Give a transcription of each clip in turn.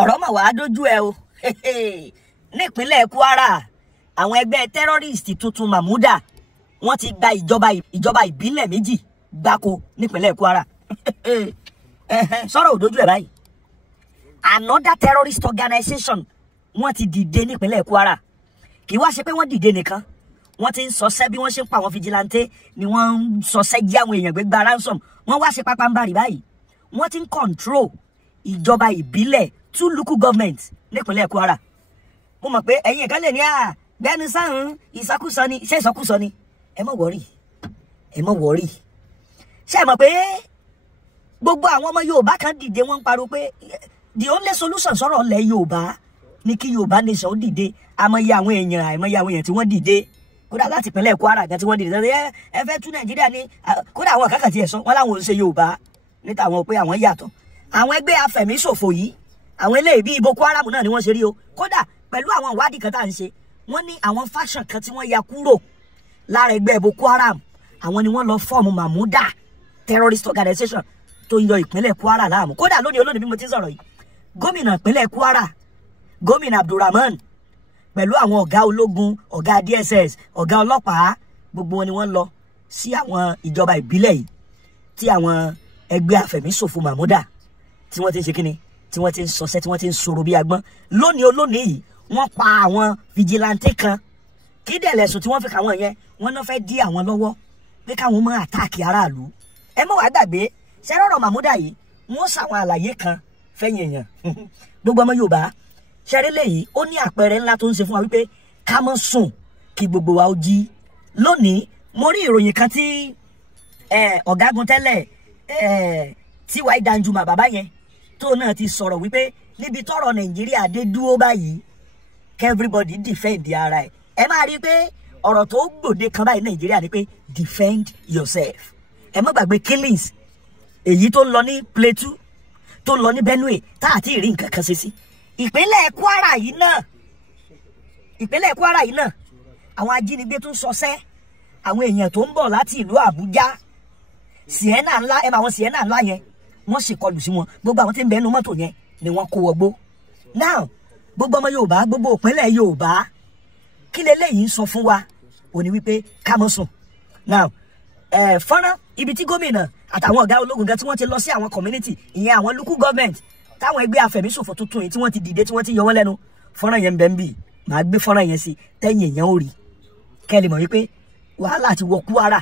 ọ̀rọ̀ mà wá dójú ẹ o nípínlẹ̀ Kwara àwọn ẹgbẹ́ tẹ́rọ́rìstì tuntun Mahmuda wọ́n ti gba ìjọba ìbílẹ̀ méjì gbáko nípínlẹ̀ Kwara sọ̀rọ̀ òdójú ẹ̀ báyìí another terrorist organization wọ́n ti dìde nípínlẹ̀ Kwara kì í wá ṣe pé wọ́n dìde nìkan wọ́n ti ń sọsẹ́ bí wọ́n ṣe ń pa àwọn fìjìláńtẹ́ ni wọ́n ń sọsẹ́ jí àwọn èèyàn gbé gba ransom wọ́n wá ṣe pápánbarì báyìí wọ́n ti ń control ìjọba ìbílẹ̀ 2 local government nípínlẹ̀ Kwara mo mọ̀ pé ẹ̀yin kan lè ní gbẹ́nu sáhùn ìsọkúsọ ni iṣẹ́ ìsọkúsọ ni ẹ má wọ́rì ṣé ẹ mọ̀ pé gbogbo àwọn ọmọ Yorùbá kan dìde wọ́n ń pariwo pé the only solution sọ̀rọ̀ lẹ̀ Yorùbá ní kí Yorùbá nation dìde àìmọye àwọn èèyàn tí wọ́n dìde kódà láti ìpínlẹ̀ Kwara gan tí wọ́n dìde ẹ fẹ́ tú Nàìjíríà ní kódà àwọn àkàkà tí ẹ̀ sọ wọ́n láwọn ò ń ṣe Yorùbá níta àwọn pé àwọn yàtọ̀ àwọn ẹgbẹ́ afẹ̀míṣòfò yìí àwọn eléyìí bíi Boko Haram náà ni wọ́n ṣe rí o kódà pẹ̀lú àwọn ìwádìí kan tá à ń ṣe wọ́n ní àwọn faction kan tí wọ́n ya kúrò lára ẹgbẹ́ Boko Haram àwọn ni wọ́n lọ fọ́ọ̀mù Mahmuda terrorist organization tó ń yọ ìpínlẹ̀ Kwara láàmú kódà lónìí bí mo ti ń sọ̀rọ̀ yìí gómìnà ìpínlẹ̀ Kwara gómìnà Abdulrahman pẹ̀lú àwọn ọ̀gá ológun ọ̀gá DSS ọ̀gá ọlọ́pàá gbogbo wọn ni wọ́n lọ sí àwọn ìjọba ìbílẹ̀ yìí tí àwọn ẹgbẹ́ afẹ̀míṣòfò Mahmuda tí wọ́n ti ń ṣe kíni tí wọ́n ti ń sọsẹ́ tí wọ́n ti ń sọ̀rọ̀ bí agbọ́n lónìí yìí wọ́n pa àwọn fìjìláńtẹ́ kan kí dẹ̀ lẹ̀sùn tí wọ́n fi kà wọ́n yẹn wọ́n náà fẹ́ dí àwọn lọ́wọ́ pé káwọn máa àtáàkì aráàlú ẹ mọ̀ wá gbàgbé ṣẹ́rọ̀rọ̀ Mahmuda yìí wọ́n ṣàwọn àlàyé kan fẹ́yìn èèyàn gbogbo ọmọ Yorùbá ṣẹ́rẹ́lẹ̀ yìí ó ní àpẹẹrẹ ńlá tó ń ṣe fún wa wípé ká mọ́ sùn kí gbogbo wa ó jí lónìí mo rí ìròyìn kan tí ọ̀gágun tẹ́lẹ̀ T.Y. Danjuma bàbá yẹn tó náà ti sọ̀rọ̀ wípé níbi tọ́rọ̀ Nàìjíríà dé dúró báyìí everybody defend ara ẹ̀ ẹ máa rí i pé ọ̀rọ̀ tó gbòde kan báyìí Nàìjíríà ni pé defend yourself ẹ má gbàgbé killings èyí tó ń lọ ní Plateau tó ń lọ ní Benue tá àti ìrí nǹkan kan ṣe sí ìpínlẹ̀ Kwara yìí náà àwọn ajínigbé tún sọsẹ́ àwọn èèyàn tó ń bọ̀ láti ìlú Àbújá Sienna ńlá ẹ máa wọn Sienna ńlá yẹn wọ́n sì kọlù sí wọn gbogbo àwọn tí ń bẹ nínú mọ́tò yẹn ni wọ́n kó wọgbó now gbogbo ọmọ Yorùbá gbogbo ìpínlẹ̀ Yorùbá kí leléyìí ń sọ fún wa ó ní wípé ká mọ́ sùn now fọ́nrán ibi tí gómìnà àtàwọn ọ̀gá ológun gan tí wọ́n ti lọ sí àwọn community ìyẹn àwọn local government táwọn ẹgbẹ́ afẹ̀míṣòfò tuntun yìí tí wọ́n ti dìde tí wọ́n ti yọ wọ́n lẹ́nu fọ́nrán yẹn ń bẹ ń bì máa gbé fọ́nrán yẹn sí tẹ́yìn èèyàn ò rí kẹ́ lè mọ̀ wípé wàhálà ti wọ Kwara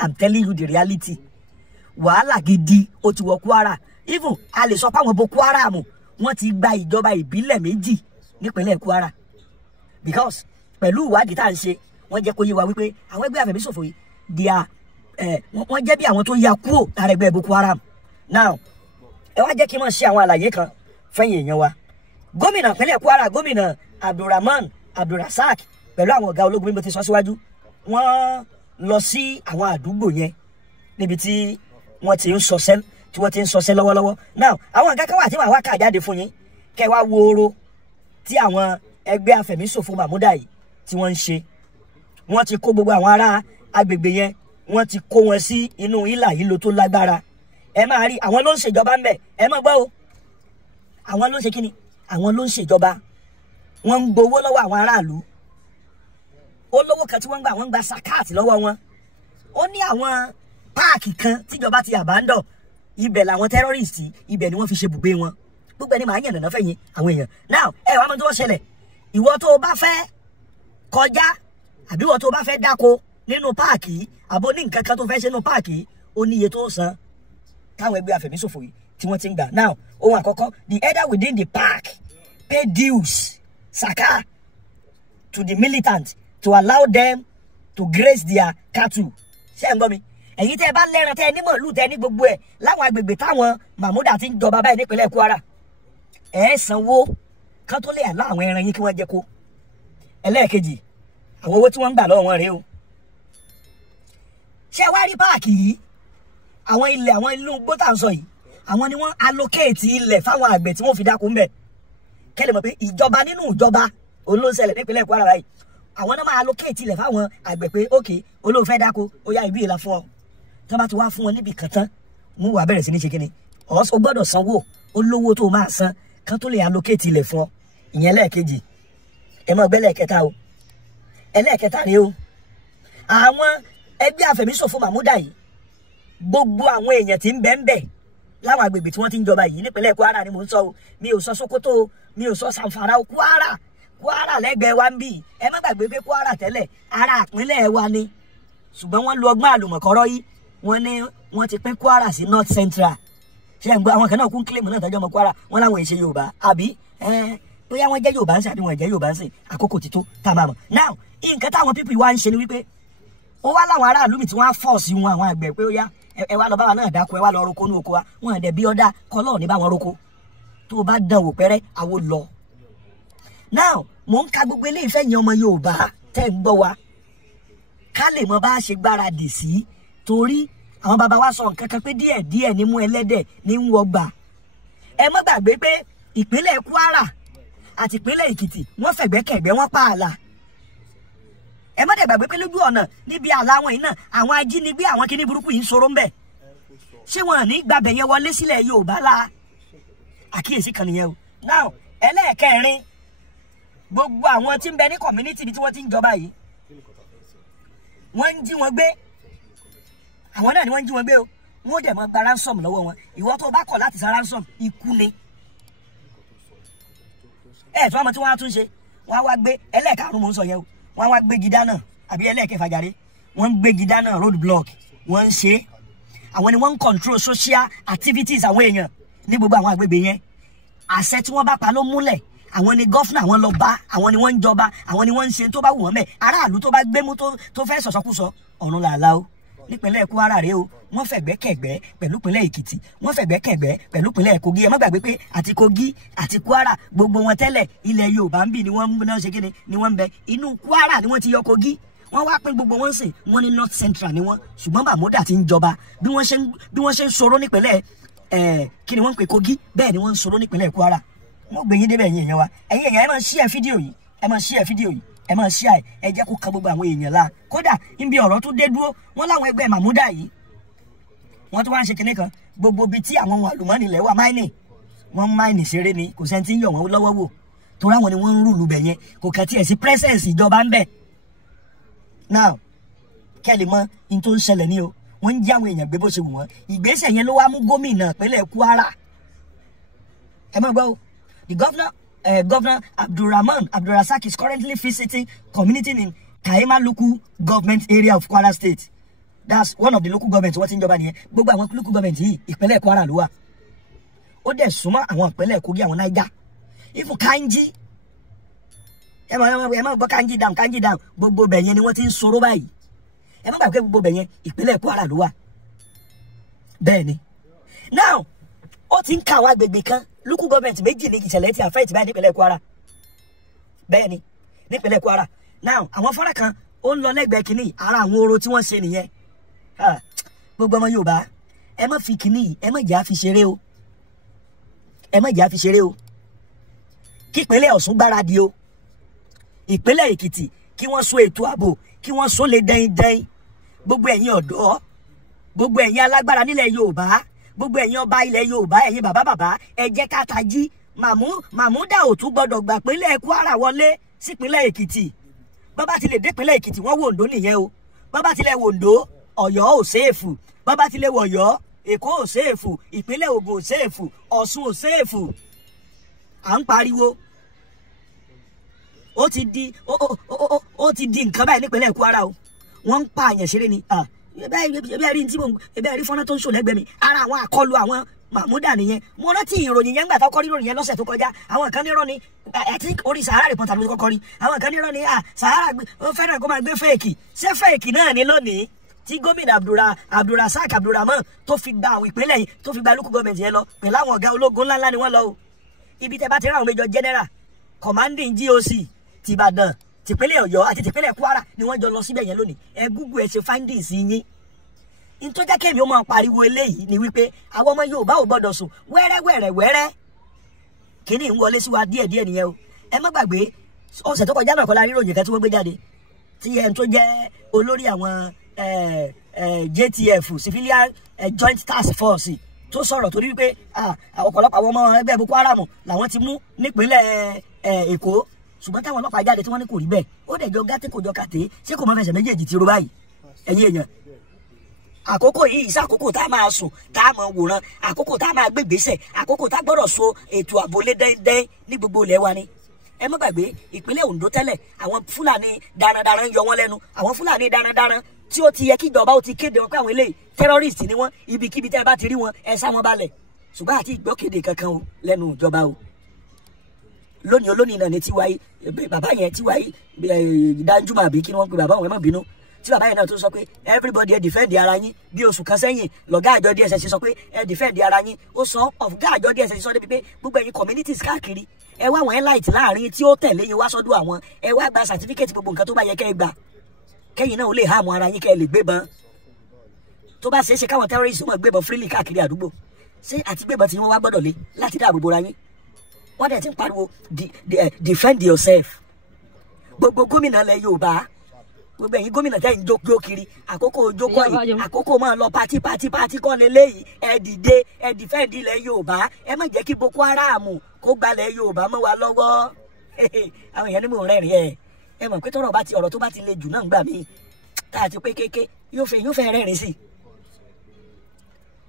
I'm telling you the reality wàhálà gidi ó ti wọ Kwara even a lè sọ pé àwọn Boko Haram wọ́n ti gba ìjọba ìbílẹ̀ méjì nípínlẹ̀ Kwara because pẹ̀lú ìwádìí tá à ń ṣe wọ́n jẹ́ kó yé wa wípé àwọn ẹgbẹ́ afẹ̀míṣòfò yìí wọ́n jẹ́ bí àwọn tó ya kúrò lára ẹgbẹ́ Boko Haram now ẹ wá jẹ́ kí n máa ṣe àwọn àlàyé kan fẹ́yìn èèyàn wa gómìnà ìpínlẹ̀ Kwara gómìnà Abdulrahman Abdulrasaq pẹ̀lú àwọn ọ̀gá ológun bí mo ti sọ síwájú wọ́n lọ sí àwọn àdúgbò yẹn níbi tí wọ́n ti ń sọsẹ́ lọ́wọ́lọ́wọ́ now àwọn nǹkan kan wà tí màá wá kà jáde fún yín kẹ́ wá wo oró tí àwọn ẹgbẹ́ afẹ̀míṣòfò Mahmuda yìí tí wọ́n ń ṣe wọ́n ti kó gbogbo àwọn ará agbègbè yẹn wọ́n ti kó wọn sí inú ìlà yìí ló tó lágbára ẹ máa rí àwọn ló ń ṣèjọba ń bẹ ẹ má gbọ́ o àwọn ló ń ṣe kíni àwọn ló ń ṣèjọba wọ́n ń gbowó lọ́wọ́ àwọn aráàlú olówó kan tí wọ́n ń gba sàkáàtì lọ́wọ́ wọn ó ní àwọn páàkì kan tíjọba ti àbándọ̀ ibẹ̀ làwọn tẹ́rọ́rìstì ibẹ̀ ni wọ́n fi ṣe bùgbé wọn gbogbo ẹni màá yàn nàná fẹ̀yìn àwọn èèyàn now ẹ wàá mọ tó ṣẹlẹ̀ ìwọ tó o bá fẹ́ kọjá àbí ìwọ tó o bá fẹ́ dáko nínú páàkì àbó ní nǹkan kan tó fẹ́ ṣe nínú páàkì ó ní iye tó san táwọn ẹgbẹ́ afẹ̀míṣòfò yìí tí wọ́n ti ń gbà now ohun àkọ́kọ́ the elder within the park pay dues saka to the militant to allow them to graze their cattle ṣé ẹ ń gbọ́ mi ẹ̀yin tẹ́ ẹ bá lẹ́ran tẹ́ ẹ ní màálù tẹ́ ẹ ní gbogbo ẹ̀ láwọn agbègbè táwọn Mahmuda ti ń jọba báyìí nípínlẹ̀ Kwara ẹ̀ sanwó kán tó lè àlá àwọn ẹran yín kí wọ́n jẹ kó ẹlẹ́ẹ̀kejì àwọn owó tí wọ́n ń gbà lọ́wọ́ wọn rèé o ṣé wá rí páàkì yìí àwọn ilẹ̀ àwọn ìlú gbótà ń sọ yìí àwọn ni wọ́n allocate ilẹ̀ fáwọn àgbẹ̀ tí wọ́n fi dáko ń bẹ̀ kẹ́lẹ̀ mọ̀ pé ìjọba nínú ìjọba òun ló ń ṣẹlẹ̀ nípínlẹ̀ Kwara báyìí àwọn náà máa allocate ilẹ̀ fáwọn àgbẹ̀ pé ókè olóòfẹ́ dáko ó yá ibi ìlà fún ọ tí wọ́n bá ti wá fún wọn níbi kan tán mú wà bẹ̀rẹ̀ sí ní ṣe kíni o gbọ́dọ̀ sanwó olówó tó máa san kan tó lè allocate ilẹ̀ fún ọ ìyẹn lẹ́ẹ̀kejì ẹ mọ̀ gbẹ́ lẹ́ẹ̀kẹta o ẹlẹ́ẹ̀kẹta rèé o àwọn ẹgbẹ́ afẹ̀míṣòfò Mahmuda yìí gbogbo àwọn èèyàn tí ń bẹ láwọn agbègbè tí wọ́n ti ń jọba yìí nípínlẹ̀ Kwara ni mò ń sọ o mi ò sọ Sokoto o mi ò sọ Zamfara o Kwara lẹ́gbẹ̀ẹ́ wa ń bì ẹ má gbàgbé pé Kwara tẹ́lẹ̀ ara ìpínlẹ̀ wa ni ṣùgbọ́n wọ́n lo ọgbọ́n àlùmọ̀kọ́rọ́ yìí wọ́n ní wọ́n ti pín Kwara sí North Central ṣe ń gbọ́ àwọn kan náà kún kílèmù náà tọ́jú ọmọ Kwara wọ́n láwọn èṣe Yorùbá àbí bóyá wọ́n jẹ́ Yorùbá ń sìn àbí wọ́n jẹ́ Yorùbá ń sìn àkókò ti tó tá a máa mọ̀ now nǹkan táwọn pípì wa ń ṣe ni wípé ó wá láwọn aráàlú mi tí wọ́n á fọ̀ sí wọn àwọn àgbẹ̀ pé ó yá ẹ wá lọ báwa náà dáko ẹ wá lọ roko ní oko wa wọn àdẹ bí ọdá kọlọ ní báwọn roko tó o bá dán wò pẹrẹ àwo lọ. now mò ń ka gbogbo eléyìí fẹ́ yẹn ọmọ Yorùbá tẹ́ ń gbọ́ wa ká lè mọ bá a ṣe gbáradì sí torí àwọn bàbá wa sọ nǹkan kan pé díẹ̀ ní mú ẹlẹ́dẹ̀ ní ń wọgbà ẹ má gbàgbé pé ìpínlẹ̀ Kwara àti ìpínlẹ̀ Èkìtì wọ́n fẹ̀gbẹ́kẹ̀gbẹ́ wọ́n pààlà ẹ má dẹ̀ gbàgbé pé lójú ọ̀nà níbi àlà wọn yìí náà àwọn ajínigbé àwọn kíní burúkú yìí ń sọ̀rọ̀ ń bẹ̀ ṣé wọn ní gbàbẹ̀ yẹn wọlé sílẹ̀ Yorùbá la àkíyèsí kan nìyẹn o now ẹlẹ́ẹ̀kẹrin gbogbo àwọn tí ń bẹ ní community bí tí wọ́n ti ń jọba yìí wọ́n ń jí wọn gbé àwọn náà ni wọ́n ń jí wọn gbé o wọ́n dẹ̀ mọ́ gba ransom lọ́wọ́ wọn ìwọ tó bá kọ̀ láti san ransom ikú ni tí wọ́n mọ̀ tí wọ́n á tún ṣe wọ́n á wá gbé ẹlẹ́ẹ̀karùn-ún mò ń sọ yẹn o wọ́n wá gbégi dáná àbí ẹlẹ́ẹ̀kẹfà jàre wọ́n ń gbégi dáná road block wọ́n ń ṣe àwọn ni wọ́n ń control social activities àwọn èèyàn ní gbogbo àwọn àgbègbè yẹn àṣẹ tí wọ́n bá pa ló múlẹ̀ àwọn ni gọ́fúnà àwọn lọ bá àwọn ni wọ́n ń jọba àwọn ni wọ́n ń ṣe tó bá wù wọ́n mẹ́ aráàlú tó bá gbémú tó fẹ́ sọ̀sọ́kúsọ ọ̀run làlá o nípínlẹ̀ Kwara rèé o wọ́n fẹ̀gbẹ́kẹ̀gbẹ́ pẹ̀lú ìpínlẹ̀ Èkìtì wọ́n fẹ̀gbẹ́kẹ̀gbẹ́ pẹ̀lú ìpínlẹ̀ Kogi ẹ má gbàgbé pé àti Kogi àti Kwara gbogbo wọn tẹ́lẹ̀ ilẹ̀ Yorùbá ń bì ni wọ́n náà ṣe kíni ni wọ́n ń bẹ inú Kwara ni wọ́n ti yọ Kogi wọ́n wá pín gbogbo wọn sìn wọ́n ní North Central ni wọ́n ṣùgbọ́n Mahmuda ti ń jọba bí wọ́n ṣe ń sọ̀rọ̀ nípínlẹ̀ kí ni wọ́n ń pè Kogi bẹ́ẹ̀ ni wọ́n ń sọ̀rọ̀ nípínlẹ̀ Kwara wọ́n gbé yín débẹ̀ ẹ̀yin èèyàn wa ẹ̀yin èèyàn ẹ máa share fídíò yìí ẹ máa share ẹ jẹ́ kó kan gbogbo àwọn èèyàn la kódà níbi ọ̀rọ̀ tó dé dúró wọ́n láwọn ẹgbẹ́ Mahmuda yìí wọ́n tó wá ń ṣe kinní kan gbogbo bíi tí àwọn ohun àlùmọ́ọ́nì ilẹ̀ wà mining wọ́n mining ṣeré ni kò sẹ́ni tí ń yọ̀ wọ́n lọ́wọ́ wò torí àwọn ni wọ́n ń rúlu bẹ̀ yẹn kò kàn tiẹ̀ sí presence ìjọba ń bẹ̀ now kẹ́lẹ̀ mọ́ in tó ń ṣẹlẹ̀ ní o wọ́n ń jí àwọn èèyàn gbé bó ṣe wù wọ́n ìgbésẹ̀ yẹn ló wá mú gómìnà ìpínlẹ̀ Kwara ẹ má gbọ́ o the Governor Abdulrasaq is currently visiting community in Kaima local government area of Kwara State. That's one of the local governments wọ́n ti ń jọba nìyẹn gbogbo àwọn local government yìí ìpínlẹ̀ Kwara ló wà ó dẹ̀ súnmọ́ àwọn ìpínlẹ̀ Kogi àwọn Niger ifun Kanji ẹ má gbọ́ Kanji dam gbogbo bẹ̀ yẹn ni wọ́n ti ń sọ̀rọ̀ báyìí ẹ má gbàgbé gbogbo bẹ̀ yẹn ìpínlẹ̀ Kwara ló wà bẹ́ẹ̀ ni now ó ti ń ka àwọn agbègbè kan local government méjì ní ìṣẹ̀lẹ̀ tí àfẹ́ ìtìbáyé nípínlẹ̀ Kwara bẹ́ẹ̀ ni nípínlẹ̀ Kwara now àwọn fọ́nrán kan ó ń lọ lẹ́gbẹ̀ẹ́ kínní ara àwọn oró tí wọ́n ṣe nìyẹn gbogbo ọmọ Yorùbá ẹ má fi kínní ẹ má jẹ́ àfi ṣeré o kí ìpínlẹ̀ Ọ̀ṣun gbáradì o ìpínlẹ̀ Èkìtì kí wọ́n so ètò ààbò kí wọ́n so lè dẹ́yìn gbogbo ẹ̀yin ọ̀dọ́ gbogbo ẹ̀yin alágbára nílẹ̀ Yorùbá gbogbo ẹ̀yin ọba ilẹ̀ Yorùbá ẹ̀yin bàbá ẹ jẹ́ ká tají Mahmuda ò tún gbọdọ̀ gbà pínlẹ̀ Kwara wọlé sípínlẹ̀ Èkìtì bàbá ti lè dé pínlẹ̀ Èkìtì wọ́n wò Oǹdó nìyẹn o bàbá ti lè wò Oǹdó Ọ̀yọ́ ò séèfù bàbá ti lè wò Ọ̀yọ́ Èkó ò séèfù ìpínlẹ̀ Ògùn ò séèfù Ọ̀ṣun ò séèfù à ń pariwo ó ti di nǹkan báyìí nípínlẹ̀ Kwara o wọ́n ń pa àyàn ṣeré ni ẹbẹ́ rí fọ́nà tó ń ṣò lẹ́gbẹ̀ẹ́ mi ara àwọn àkọlù àwọn Mahmuda nìyẹn mo rántí ìròyìn yẹn ńgbà tó kọ́ ìròyìn yẹn lọ́sẹ̀ tó kọjá àwọn kan nírọ́ ni I think orí Sahara Reporter ló kọ́kọ́ rí àwọn kan nírọ́ ni Sahara ó fẹ́ràn kó máa gbé fẹ́ẹ̀kì ṣé fẹ́ẹ̀kì náà ni lónìí tí gómìnà Abdulrasaq Abdulrahman tó fi gba àwọn ìpínlẹ̀ yìí tó fi gba local government yẹn lọ pẹ̀lú àwọn ọ̀gá ológun ńláńlá ni wọ́n lọ o ibi tẹ́ bá ti rí àwọn Major General commanding GOC tìbàdàn tìpínlẹ̀ Ọ̀yọ́ àti tìpínlẹ̀ Kwara ni wọ́n jọ lọ síbẹ̀ yẹn lónìí ẹ Google ẹ ṣe findings yín ìtọ́jà kẹ́mi ó máa pariwo eléyìí ni wípé àwọn ọmọ Yorùbá ò gbọ́dọ̀ sùn wẹ́rẹ́ kíní ń wọlé sí wa díẹ̀díẹ̀ nìyẹn o ẹ má gbàgbé ọ̀sẹ̀ tó kọjá náà kọ́ la rí ìròyìn kan tí wọ́n gbé jáde tí ẹni tó jẹ́ olórí àwọn JTF civilian joint task force tó sọ̀rọ̀ torí wípé ọ̀pọ̀lọpọ̀ àwọn ọmọ ẹgbẹ́ Boko Haram làwọn ti mú nípínlẹ̀ Èkó ṣùgbọ́n táwọn ọlọ́pàá jáde tí wọ́n ní kò rí bẹ́ẹ̀ ó dẹ̀ jọ gàtẹ́ kò jọ kàtẹ́ ṣé kò mọ fẹsẹ̀ méjèèjì ti ro báyìí ẹ̀yin èèyàn àkókò yìí ìsàkókò tá a máa sùn tá a máa wòran àkókò tá a máa gbé gbèsè àkókò tá a gbọ́dọ̀ so ètò ààbò lé dẹ́ndẹ́n ní gbogbo ilẹ̀ wa ni ẹ má gbàgbé ìpínlẹ̀ Ondo tẹ́lẹ̀ àwọn Fúlàní darandaran yọ wọ́n lẹ́nu àwọn Fúlàní darandaran tí ó ti yẹ kí ìjọba ó ti kéde wọn pé àwọn eléyìí terrorist ni wọ́n ibikíbi tẹ́ ẹ bá ti rí wọn ẹ sá wọn balẹ̀ ṣùgbọ́n àti ìgbọ́kéde kankan o lẹ́nu ìjọba o lónìí olónìí náà ni Tiwa bàbá yẹn Tiwa Danjuma àbí kí ni wọ́n pe bàbá wọn ẹ má bínú tí bàbá yẹn náà tó sọ pé everybody ẹ defend ara yín bí oṣù kan sẹ́yìn lọ́gá àjọ DSS sọ pé ẹ defend ara yín ó sọ ọ̀gá àjọ DSS sọ débi pé gbogbo ẹ̀yin communities káàkiri ẹ wá àwọn elite láàrin tí ó tẹ̀lé yín wá sọ́dọ̀ àwọn ẹ wá gba certificate gbogbo nǹkan tó bá yẹ kẹ́ ẹ gbà kẹ́yìn náà ó lè hàmù ara yín kẹ́ ẹ lè gbébọn tó bá ṣeéṣe káwọn terrorists mọ̀ gbébọn freely káàkiri àdúgbò ṣé àti gbébọn tí wọ́n wá gbọ́dọ̀ lé láti dáàbò bo ara yín wọ́n dẹ̀ ti ń pariwo defend yourself gbogbo gómìnà ilẹ̀ Yorùbá gbogbo ẹ̀yin gómìnà tẹ́ ń jókòó kiri àkókò jókòó yìí àkókò máa lọ pati kọ́ lélẹ́yìí ẹ dìde ẹ defend ilẹ̀ Yorùbá ẹ má jẹ́ kí Boko Haram kó gbalẹ̀ Yorùbá mọ́ wa lọ́wọ́ àwọn èèyàn ní mò ń rẹ́rìn ẹ mọ̀ pé ọ̀rọ̀ tó bá ti le jù náà ń gbà mí tá a ti pé kéèké yóò fẹ́ rẹ́rìn sí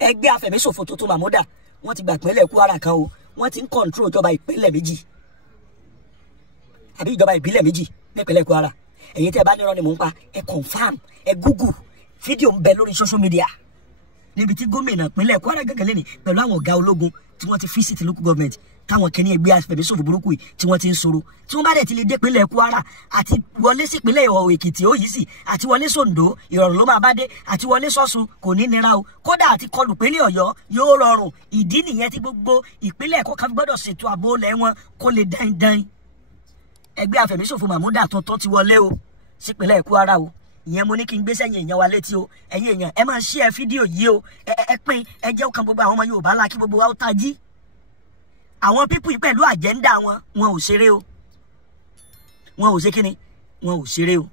ẹgbẹ́ afẹ̀míṣòfò tuntun Mahmuda wọ́n ti gbà ìpínlẹ̀ Kwara kan o wọ́n ti ń control ìjọba ìpínlẹ̀ méjì àbí ìjọba ìbílẹ̀ méjì nípínlẹ̀ Kwara ẹ̀yin tẹ́ ẹ bá ní irọ́ ni mò ń pa ẹ confam ẹ google fídíò ń bẹ lórí social media níbi tí gómìnà ìpínlẹ̀ Kwara gẹ́gẹ́ lẹ́ni pẹ̀lú àwọn ọ̀gá ológun tí wọ́n ti visit local government táwọn kẹ́ni ẹgbẹ́ afẹ̀míṣòfò burúkú yìí tí wọ́n ti ń sọ̀rọ̀ tí wọ́n bá dẹ̀ ti lè dé ìpínlẹ̀ Kwara àti wọlé sí ìpínlẹ̀ Èkìtì ó yìí sì àti wọlé sóńdó ìrọ̀rùn ló máa bá dé àti wọlé sọ́ṣun kò ní nira o kódà àti kọlù ìpínlẹ̀ Ọ̀yọ́ yóò rọrùn ìdí nìyẹn tí gbogbo ìpínlẹ̀ kọ̀ọ̀kan gbọ́dọ̀ ṣètò ààbò lẹ̀ wọn kó lè dáindáin ẹgbẹ́ afẹ̀míṣòfò Mahmuda tuntun ti wọlé o sípínlẹ̀ Kwara o ìyẹn mo ní kí n gbé sẹ́yìn èèyàn wa létí o ẹ̀yin èèyàn ẹ máa share fídíò yìí o ẹ pín ẹ jẹ́ ọkàn gbogbo àwọn ọmọ Yorùbá la kí gbogbo wa ó tají àwọn pípù yìí pẹ̀lú àjẹ́ndà wọn ò ṣeré o wọn ò ṣe kíni wọn ò ṣeré o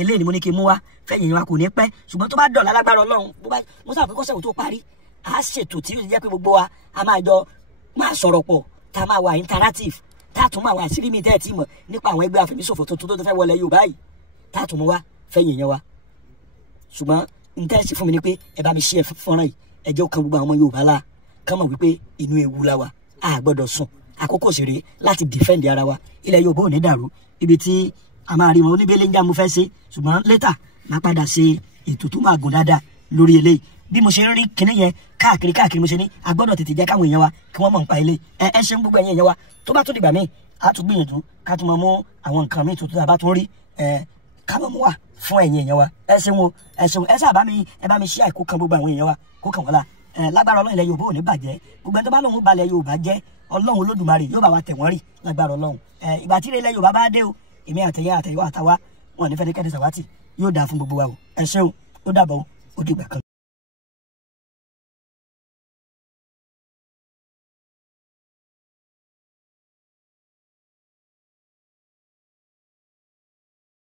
eléyìí ni mo ní kí n mú wá fẹ́yìn wa kò ní pẹ́ ṣùgbọ́n tó bá dọ̀la lágbára Ọlọ́run bó bá mo sábà kọ́sẹ̀ tó parí a ṣètò tí yóò jẹ́ pé gbogbo wa a máa jọ máa sọ̀rọ̀ pọ̀ tá a máa wà interactive tá a tún máa wà àṣírí mi tẹ́ ẹ ti mọ̀ nípa àwọn ẹgbẹ́ afẹ̀míṣòfò tuntun tó fẹ́ wọlé Yorùbá yìí tá a tún mú wá fẹ́yìn yẹn wa ṣùgbọ́n n tẹ́ ẹ sì fún mi ni pé ẹ bá mi ṣí ẹ fọ́nrán yìí ẹ jẹ́ kan gbogbo àwọn ọmọ Yorùbá la ká mọ̀ wípé inú ewu la wa a gbọ́dọ̀ sùn àkókò òṣèré láti defend ara wa ilẹ̀ Yorùbá ò ní dàrú ibi tí a máa rí wọn oníbẹ̀lẹ̀ ń já mo fẹ́ ṣe ṣùgbọ́n later máa padà ṣe ètò tó máa gùn dáadáa lórí eléyìí bí mo ṣe ń rí kinní yẹn káàkiri mo ṣe ní a gbọ́dọ̀ tètè jẹ́ káwọn èèyàn wa kí wọ́n mọ̀ nípa eléyìí ẹ ṣe ń gbogbo ẹ̀yin èèyàn wa tó bá tún dìgbà míì a tún gbìyànjú ká tún máa mú àwọn nǹkan míì tuntun àbá tún rí ká mọ̀ mú wa fún ẹ̀yin èèyàn wa ẹ ṣeun ẹ sábà ẹ bá mi ṣí àìkú kan gbogbo àwọn èèyàn wa kó kàn wọ́n la lágbára Ọlọ́run ilẹ̀ Yorùbá ò ní bàjẹ́ gbogbo ẹni tó bá lóun balẹ̀ Yorùbá jẹ́ Ọlọ́run Olódùmarè yóò bá wa tẹ̀ wọ́n rì lágbára Ọlọ́run ìgbà tí ilẹ̀ Yorùbá bá dé o èmi àtẹ̀yà àtàwa wọn ò ní fẹ́ ní kẹ́ni sàwátì yóò dáa fún gbogbo wa o ẹ ṣeun ó dàbọ̀ ó dìgbà kan.